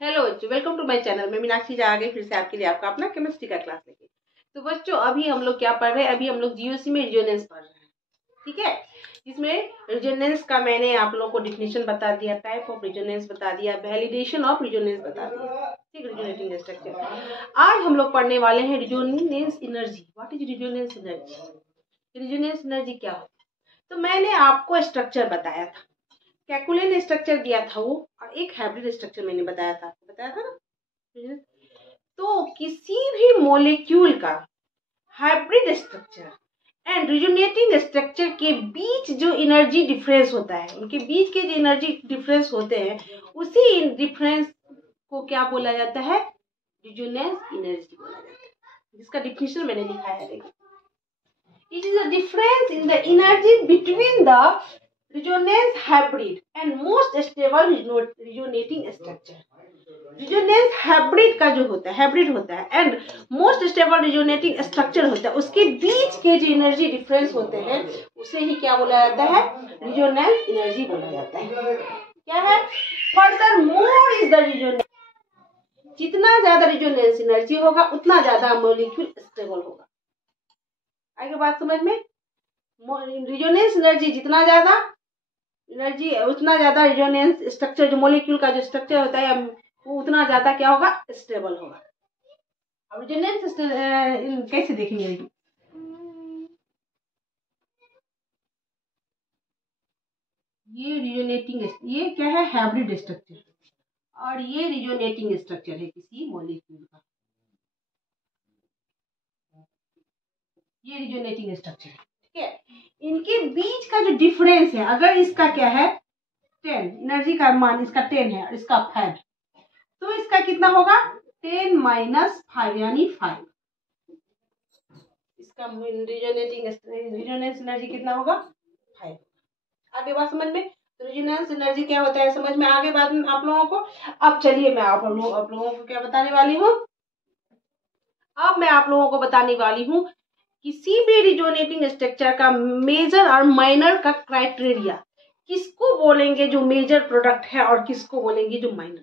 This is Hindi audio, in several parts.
हेलो बच्चों, वेलकम टू माय चैनल। मैं मीनाक्षी जा आ गई फिर से आपके लिए आपका अपना केमिस्ट्री का क्लास लेके। तो बच्चों अभी हम लोग क्या पढ़ रहे हैं? अभी हम लोग जीओसी में रिजोनेंस पढ़ रहे हैं, ठीक है। इसमें रिजोनेंस का मैंने आप लोगों को डिफिनेशन बता दिया, टाइप ऑफ रिजोनेंस बता दिया, वैलिडेशन ऑफ रिजोनेंस बता दिया, ठीक। रिजोनेटिंग स्ट्रक्चर आज हम लोग पढ़ने वाले हैं resonance energy. What is resonance energy? Resonance energy क्या होता है? तो मैंने आपको स्ट्रक्चर बताया था, कैकुलेन स्ट्रक्चर दिया था वो, और एक हाइब्रिड स्ट्रक्चर मैंने बताया था, आपको बताया था ना। तो किसी भी मॉलिक्यूल का hybrid structure and resonating structure के बीच जो एनर्जी डिफरेंस होता है, उनके बीच के जो एनर्जी डिफरेंस होते हैं, उसी डिफरेंस को क्या बोला जाता है? रिजोनेंस एनर्जी बोला जाता है, जिसका डिफिनेशन मैंने लिखा है, देखो। It is a difference in the energy between the resonance hybrid and most stable resonating structure. Resonance hybrid का जो होता है, हाइब्रिड होता है, and most stable resonating structure होता है, उसके बीच के जो एनर्जी डिफरेंस होते हैं उसे ही क्या बोला जाता है? रिजोनेंस एनर्जी बोला जाता है। क्या है? Further more is the resonance, जितना ज्यादा रिजोनेंस एनर्जी होगा उतना ज्यादा मॉलिक्यूल स्टेबल होगा। आगे बात समझ में? रिजोनेंस एनर्जी जितना ज्यादा एनर्जी उतना ज्यादा रिजोनेंस स्ट्रक्चर, जो मॉलिक्यूल का जो स्ट्रक्चर होता है वो उतना ज्यादा क्या होगा? स्टेबल होगा। अब रिजोनेंस कैसे देखेंगे? ये रिजोनेटिंग, ये क्या है? हाइब्रिड स्ट्रक्चर, और ये रिजोनेटिंग स्ट्रक्चर है किसी मॉलिक्यूल का। ये रिजोनेटिंग स्ट्रक्चर है, ठीक है। इनके बीच का जो डिफरेंस है, अगर इसका क्या है 10, एनर्जी का मान इसका 10 है और इसका 5, तो इसका कितना होगा? 10 माइनस 5 यानी 5। इसका रिजोनेंस एनर्जी कितना होगा? 5। आगे बात समझ में? तो रिजोनेंस एनर्जी क्या होता है समझ में आगे बात में आप लोगों को। अब चलिए मैं आप लोगों को क्या बताने वाली हूँ? अब मैं आप लोगों को बताने वाली हूँ किसी भी रिजोनेटिंग स्ट्रक्चर का मेजर और माइनर का क्राइटेरिया। किसको बोलेंगे जो मेजर प्रोडक्ट है और किसको बोलेंगे जो माइनर।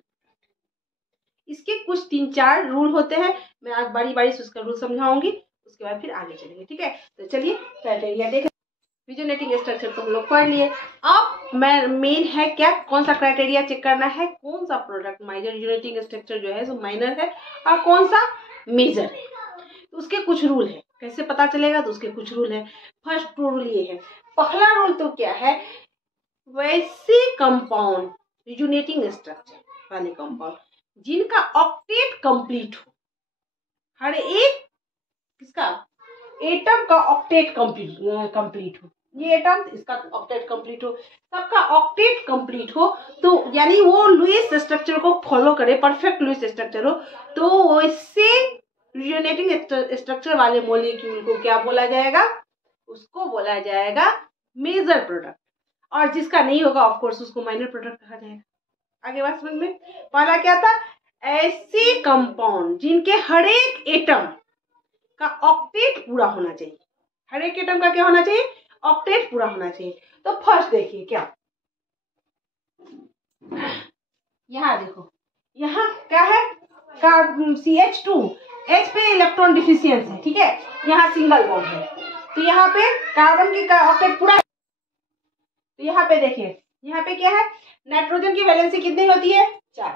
इसके कुछ 3-4 रूल होते हैं, मैं आज बारी बारी से उसका रूल समझाऊंगी, उसके बाद फिर आगे चलेंगे, ठीक है। तो चलिए क्राइटेरिया देखें। रिजोनेटिंग स्ट्रक्चर तो हम लोग पढ़ लिए। अब मैं मेन है क्या, कौन सा क्राइटेरिया चेक करना है? कौन सा प्रोडक्ट माइनर रिजोनेटिंग स्ट्रक्चर जो है जो माइनर है और कौन सा मेजर है। तो उसके कुछ रूल है, कैसे पता चलेगा? तो उसके कुछ रूल है। फर्स्ट रूल ये है, पहला रूल तो क्या है? वैसे कंपाउंड रिजोनेटिंग स्ट्रक्चर वाले कंपाउंड जिनका ऑक्टेट कंप्लीट हो, हर एक किसका एटम का ऑक्टेट कंप्लीट हो, ये एटम इसका ऑक्टेट कंप्लीट हो, सबका ऑक्टेट कंप्लीट हो, तो यानी वो लुईस स्ट्रक्चर को फॉलो करे, परफेक्ट लुईस स्ट्रक्चर हो, तो वैसे रिजोनेटिंग स्ट्रक्चर वाले मॉलिक्यूल को क्या बोला जाएगा? उसको बोला जाएगा मेजर प्रोडक्ट, और जिसका नहीं होगा ऑफ कोर्स उसको माइनर प्रोडक्ट कहा जाएगा। आगे बात समझ में? पहला क्या था? ऐसे कंपाउंड जिनके हर एक एटम का ऑक्टेट पूरा होना चाहिए। हर एक एटम का क्या होना चाहिए? ऑक्टेट पूरा होना चाहिए। तो फर्स्ट देखिए क्या, यहाँ देखो, यहाँ क्या है? CH2, H पे इलेक्ट्रॉन डिफिशियंस है, ठीक है। यहाँ सिंगल बॉन्ड है, तो यहाँ पे कार्बन की ऑक्टेट पूरा। तो यहाँ पे देखिए, यहाँ पे क्या है? नाइट्रोजन की वैलेंसी कितनी होती है? 4,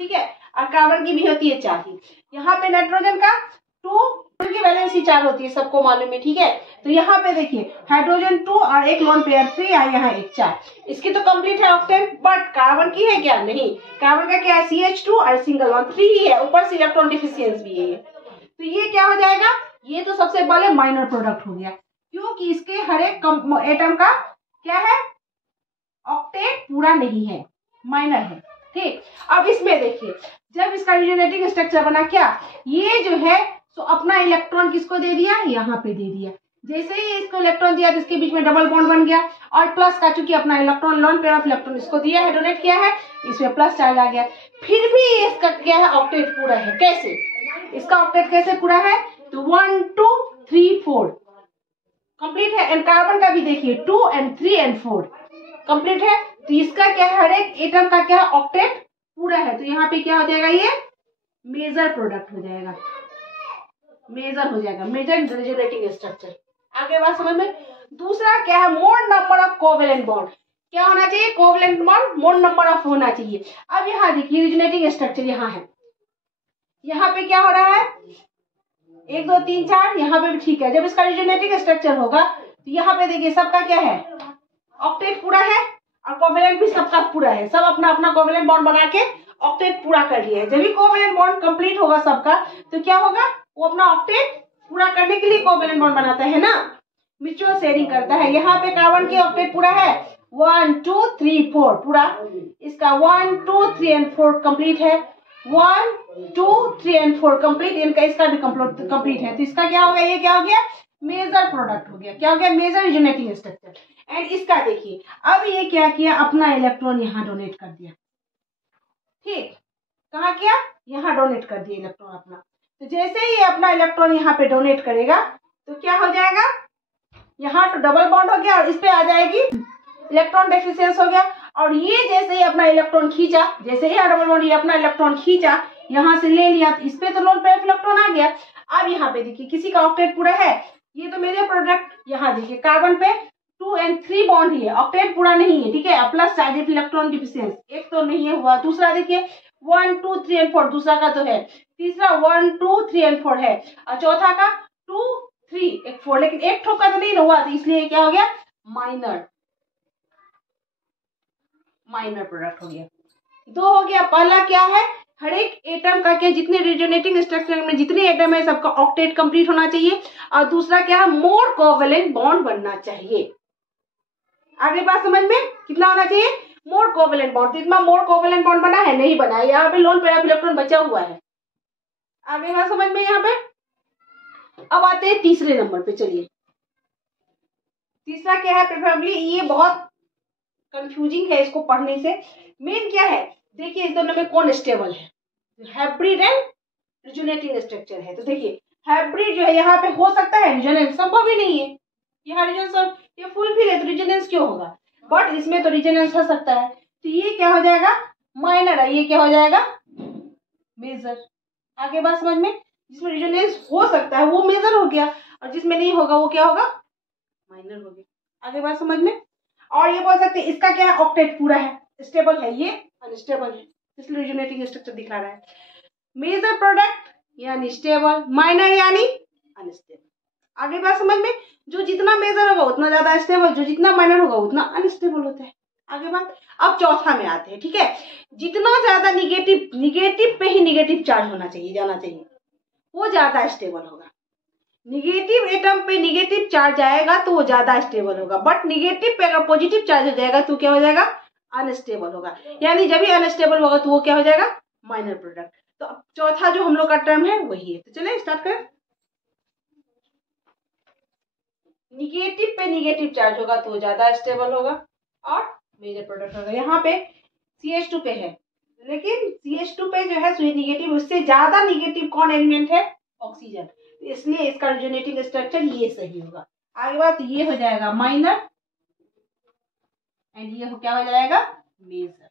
ठीक है, और कार्बन की भी होती है 4 ही। यहाँ पे नाइट्रोजन का 2 की वैलेंसी 4 होती है, सबको मालूम है, ठीक है। तो यहाँ पे देखिए हाइड्रोजन 2 और एक लोन पेयर 3 और यहाँ एक 4। इसकी तो कंप्लीट है ऑक्टेट, बट कार्बन की है क्या? नहीं। कार्बन का क्या है? CH2 और सिंगल बॉन्ड 3 ही है, ऊपर से इलेक्ट्रॉन डिफिशियंस भी है। तो ये क्या हो जाएगा? ये तो सबसे पहले माइनर प्रोडक्ट हो गया, क्योंकि इसके हर एक एटम का क्या है? ऑक्टेट पूरा नहीं है, माइनर है, ठीक। अब इसमें देखिए, जब इसका रिजोनेटिंग स्ट्रक्चर बना, क्या ये जो है तो अपना इलेक्ट्रॉन किसको दे दिया? यहाँ पे दे दिया। जैसे ही इसको इलेक्ट्रॉन दिया तो इसके बीच में डबल बॉन्ड बन गया, और प्लस का चूंकि अपना electron lone pair of electron इसको दिया है, डोनेट किया है, इसमें प्लस चार्ज आ गया। फिर भी इसका क्या है? ऑक्टेट पूरा है। कैसे? इसका ऑक्टेट कैसे पूरा है? तो 1 2 3 4 कंप्लीट है, एंड कार्बन का भी देखिए 2 and 3 and 4 कंप्लीट है। तो इसका क्या है? हर एक एटम का क्या? ऑक्टेट पूरा है तो यहाँ पे क्या हो जाएगा, ये मेजर प्रोडक्ट हो जाएगा, मेजर हो जाएगा, मेजर रेजोनेटिंग स्ट्रक्चर। आगे बात समझ में। दूसरा क्या है, मोर नंबर ऑफ कोवेलेंट बॉन्ड। क्या होना चाहिए, covalent bond more number of होना चाहिए। अब यहाँ देखिए रेजोनेटिंग स्ट्रक्चर यहाँ है, यहाँ पे क्या हो रहा है 1 2 3 4, यहाँ पे भी ठीक है। जब इसका रेजोनेटिंग स्ट्रक्चर होगा तो यहाँ पे देखिए सबका क्या है, ऑक्टेट पूरा है और कोवेलेंट भी सबका पूरा है, सब अपना अपना कोवेलेंट बॉन्ड बना के ऑक्टेट पूरा कर लिया है। जब भी कोवेलेंट बॉन्ड कंप्लीट होगा सबका तो क्या होगा, वो अपना ऑक्टेट पूरा करने के लिए कोवेलेंट बॉन्ड बनाता है ना, म्यूचुअल शेयरिंग करता है। यहाँ पे कार्बन के ऑक्टेट पूरा है 1 2 3 4 पूरा, इसका 1 2 3 एंड 4 कंप्लीट है, 1 2 3 एंड 4 कंप्लीट, इनका इसका भी कंप्लीट है। तो इसका क्या हो गया, ये क्या हो गया, मेजर प्रोडक्ट हो गया। क्या हो गया, मेजर रेजोनेटिंग स्ट्रक्चर। एंड इसका देखिए अब ये क्या किया, अपना इलेक्ट्रॉन यहाँ डोनेट कर दिया, ठीक, कहाँ किया, यहाँ डोनेट कर दिया इलेक्ट्रॉन अपना। तो जैसे ही अपना इलेक्ट्रॉन यहाँ पे डोनेट करेगा तो क्या हो जाएगा, यहाँ तो डबल बॉन्ड हो गया और इस पे आ जाएगी इलेक्ट्रॉन डेफिशिएंस हो गया। और ये जैसे ही अपना इलेक्ट्रॉन खींचा, जैसे ही डबल बॉन्ड ये अपना इलेक्ट्रॉन खींचा यहाँ से ले लिया, तो इस पे तो लोन पेयर इलेक्ट्रॉन आ गया। अब यहाँ पे देखिए किसी का ऑक्टेट पूरा है, ये तो मेरे प्रोडक्ट, यहाँ देखिए कार्बन पे 2 and 3 बॉन्ड ही है, ऑक्टेट पूरा नहीं है, ठीक है, प्लस चार्ज इलेक्ट्रॉन डिफिशिएंस एक तो नहीं है हुआ। दूसरा देखिए 1 2 3 and 4 दूसरा का तो है, तीसरा 1 2 3 and 4 है, और चौथा का 2 3 एक 4, लेकिन एक ठोका तो नहीं हुआ, तो इसलिए क्या हो गया, माइनर प्रोडक्ट हो गया। दो हो गया, पहला क्या है, हर एक एटम का क्या, जितने रेजोनेटिंग स्ट्रक्चर में जितने एटम है सबका ऑक्टेट कंप्लीट होना चाहिए। और दूसरा क्या है, मोर कोवेलेंट बॉन्ड बनना चाहिए। आगे बात समझ में, कितना होना चाहिए, मोर कोवेलेंट बॉन्ड। इतना मोर कोवेलेंट बॉन्ड बना है, नहीं बना है, यहाँ पे लोन पेयर इलेक्ट्रॉन बचा हुआ है। आगे बात समझ में यहाँ पे। अब आते हैं तीसरे नंबर पे, चलिए तीसरा क्या है, प्रेफरेबली ये बहुत कंफ्यूजिंग है इसको पढ़ने से। मेन क्या है, देखिए इस दोनों में कौन स्टेबल है, हाइब्रिड एंड रेजोनेटिंग स्ट्रक्चर है। तो देखिए हाइब्रिड जो है यहाँ पे हो सकता है, रेजोनेंस संभव ही नहीं है, यहाँ रेजोनेंस ये फुलफिल है तो रेजोनेंस क्यों होगा, बट इसमें तो रेजोनेंस हो सकता है। तो ये क्या हो जाएगा, माइनर है, ये क्या हो जाएगा, मेजर। आगे बात समझ में, जिसमें रेजोनेंस हो सकता है वो मेजर हो गया, और जिसमें नहीं होगा वो क्या होगा, माइनर हो गया। आगे बात समझ में। और ये बोल सकते हैं इसका क्या है, ऑक्टेट पूरा है, स्टेबल है, ये अनस्टेबल है, इसलिए रेजोनेटिंग स्ट्रक्चर दिखा रहा है। मेजर प्रोडक्ट यानी स्टेबल, माइनर यानी अनस्टेबल। आगे बात समझ में, जो जितना मेजर होगा उतना ज्यादा स्टेबल, जो जितना माइनर होगा उतना अनस्टेबल होता है। आगे बात, अब चौथा में आते हैं, ठीक है, जितना ज्यादा निगेटिव पे ही निगेटिव चार्ज होना चाहिए, जाना चाहिए, वो ज्यादा स्टेबल होगा। निगेटिव एटम पे निगेटिव चार्ज आएगा तो वो ज्यादा स्टेबल होगा, बट निगेटिव पे अगर पॉजिटिव चार्ज हो जाएगा तो क्या हो जाएगा, अनस्टेबल होगा। यानी जब भी अनस्टेबल होगा तो वो क्या हो जाएगा, माइनर प्रोडक्ट। तो अब चौथा जो हम लोग का टर्म है वही है। तो चलिए स्टार्ट करें। निगेटिव पे निगेटिव चार्ज होगा तो ज्यादा स्टेबल होगा और मेजर प्रोडक्ट होगा। यहाँ पे CH2 पे है, लेकिन CH2 पे जो है निगेटिव, उससे ज्यादा निगेटिव कौन एलिमेंट है, ऑक्सीजन, इसलिए इसका रेजोनेटिंग स्ट्रक्चर ये सही होगा। आगे बात, ये हो जाएगा माइनर एंड ये क्या हो जाएगा, मेजर।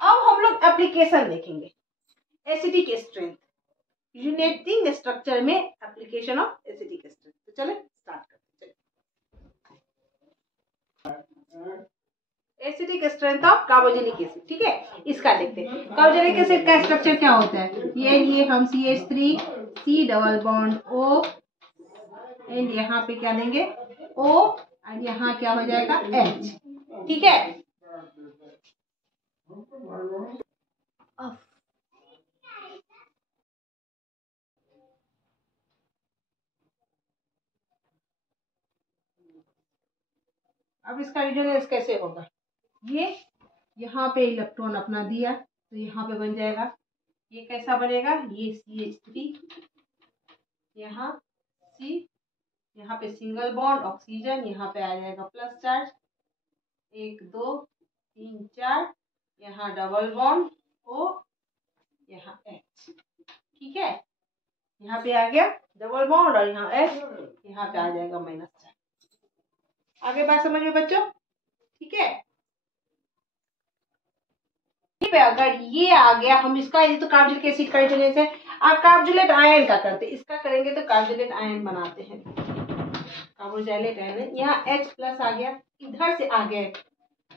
अब हम लोग एप्लीकेशन देखेंगे, एसिडिक स्ट्रेंथ, रेजोनेटिंग स्ट्रक्चर में एप्लीकेशन ऑफ एसिडिक स्ट्रेंथ। तो चले स्टार्ट करते हैं। एसिडिक स्ट्रेंथ ऑफ कार्बोजेनिक एसिड, ठीक है, इसका देखते हैं। कार्बोजेनिक एसिड का स्ट्रक्चर क्या होता है, ये हम CH3 C double bond O and यहाँ पे क्या देंगे O और यहाँ क्या हो जाएगा H, ठीक है। अब इसका रेजोनेंस कैसे होगा, ये यहाँ पे इलेक्ट्रॉन अपना दिया तो यहाँ पे बन जाएगा, ये कैसा बनेगा, ये CH3 यहाँ C, यहाँ पे सिंगल बॉन्ड ऑक्सीजन, यहाँ पे आ जाएगा प्लस चार्ज 1 2 3 4, यहाँ डबल बॉन्ड O, यहाँ H, ठीक है, यहाँ पे आ गया डबल बॉन्ड और यहाँ H, यहाँ पे आ जाएगा माइनस चार्ज। आगे बात समझ में बच्चों, ठीक है। पे अगर ये आ गया, हम इसका, ये तो कार्बोक्सिलिक एसिड का रिजोनेंस है, अब कार्बोक्सिलेट आयन का करते, इसका करेंगे तो कार्बोक्सिलेट आयन बनाते हैं। कार्बोक्सिलेट आयन, यहाँ H प्लस आ गया, इधर से आ गया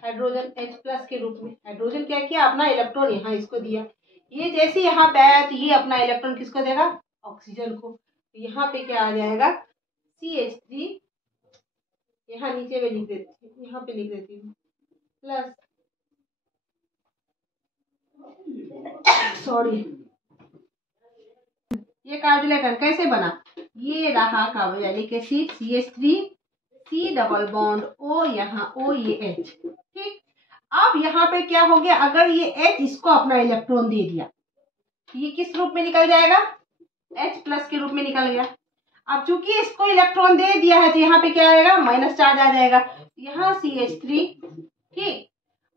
हाइड्रोजन H प्लस के रूप में। हाइड्रोजन क्या किया, अपना इलेक्ट्रॉन यहाँ इसको दिया, ये जैसे यहाँ पे आया तो ये अपना इलेक्ट्रॉन किसको देगा, ऑक्सीजन को। तो यहाँ पे क्या आ जाएगा, CH3, यहाँ नीचे में लिख देती हूँ, यहाँ पे लिख देती हूँ प्लस, सॉरी, ये कार्बोक्सिलेट आयन कैसे बना, ये रहा carboxylic acid CH3, C double bond O, यहाँ O, ये H, ठीक। अब यहाँ पे क्या हो गया, अगर ये H इसको अपना इलेक्ट्रॉन दे दिया, ये किस रूप में निकल जाएगा, H प्लस के रूप में निकल गया। अब चूंकि इसको इलेक्ट्रॉन दे दिया है तो यहाँ पे क्या आएगा, माइनस चार्ज आ जाएगा, यहाँ CH3, ठीक,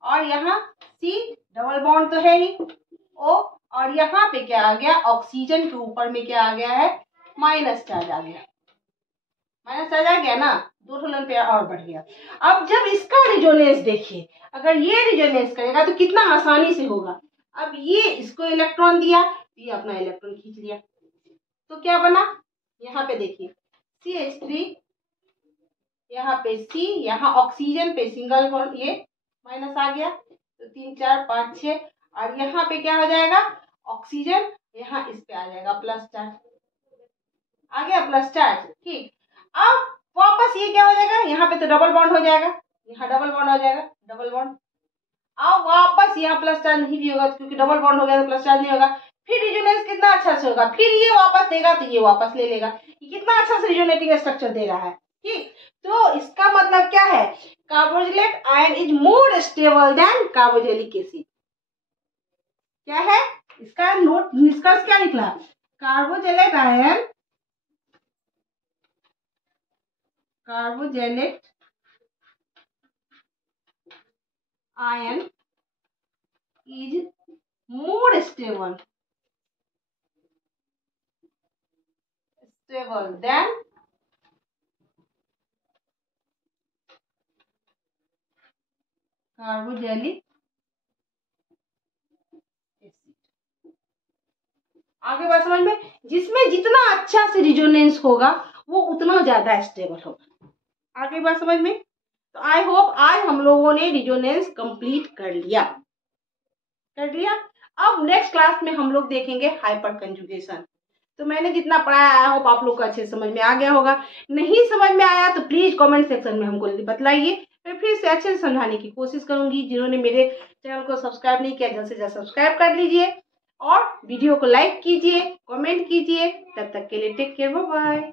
और यहाँ C डबल बॉन्ड तो है ही O, और यहाँ पे क्या आ गया, ऑक्सीजन के ऊपर में क्या आ गया है, माइनस चार्ज आ गया, माइनस चार्ज आ गया ना, 2 नंबर पेयर और बढ़ गया। अब जब इसका रिजोनेंस देखिए, अगर ये रिजोनेंस करेगा तो कितना आसानी से होगा। अब ये इसको इलेक्ट्रॉन दिया, ये अपना इलेक्ट्रॉन खींच लिया, तो क्या बना, यहाँ पे देखिए CH3, यहाँ पे C, यहाँ ऑक्सीजन पे सिंगल बॉन्ड, ये माइनस आ गया, तो 3 4 5 6, और यहाँ पे क्या हो जाएगा, ऑक्सीजन, यहाँ इस पे आ जाएगा प्लस चार्ज, आ गया प्लस चार्ज, ठीक। अब वापस ये क्या हो जाएगा, यहाँ पे तो डबल बॉन्ड हो जाएगा, यहाँ डबल बॉन्ड हो जाएगा, डबल बॉन्ड, अब वापस यहाँ प्लस चार्ज नहीं भी होगा क्योंकि डबल बॉन्ड हो गया तो प्लस चार्ज नहीं होगा। फिर रिजोनेंस कितना अच्छा से होगा, फिर ये वापस देगा तो ये वापस ले लेगा, ये कितना अच्छा से रिजोनेटिंग स्ट्रक्चर दे रहा है, ठीक। तो इसका मतलब क्या है, carboxylate ion is more stable then carboxylic acid. क्या है इसका नोट, निष्कर्ष क्या निकला, carboxylate ion, carboxylate ion is more stable then carboxylic acid. आगे बात समझ में, जिसमें जितना अच्छा से रिजोनेंस होगा वो उतना ज्यादा स्टेबल होगा। आगे बात समझ में, तो आई होप आज हम लोगों ने रिजोनेंस कंप्लीट कर लिया। अब नेक्स्ट क्लास में हम लोग देखेंगे हाइपर कंजुगेशन। तो मैंने जितना पढ़ाया आई होप आप लोग को अच्छे समझ में आ गया होगा। नहीं समझ में आया तो प्लीज कमेंट सेक्शन में हमको बतलाइए, मैं फिर से अच्छे से समझाने की कोशिश करूंगी। जिन्होंने मेरे चैनल को सब्सक्राइब नहीं किया जल्द से जल्द सब्सक्राइब कर लीजिए और वीडियो को लाइक कीजिए, कमेंट कीजिए। तब तक के लिए टेक केयर, बाय बाय।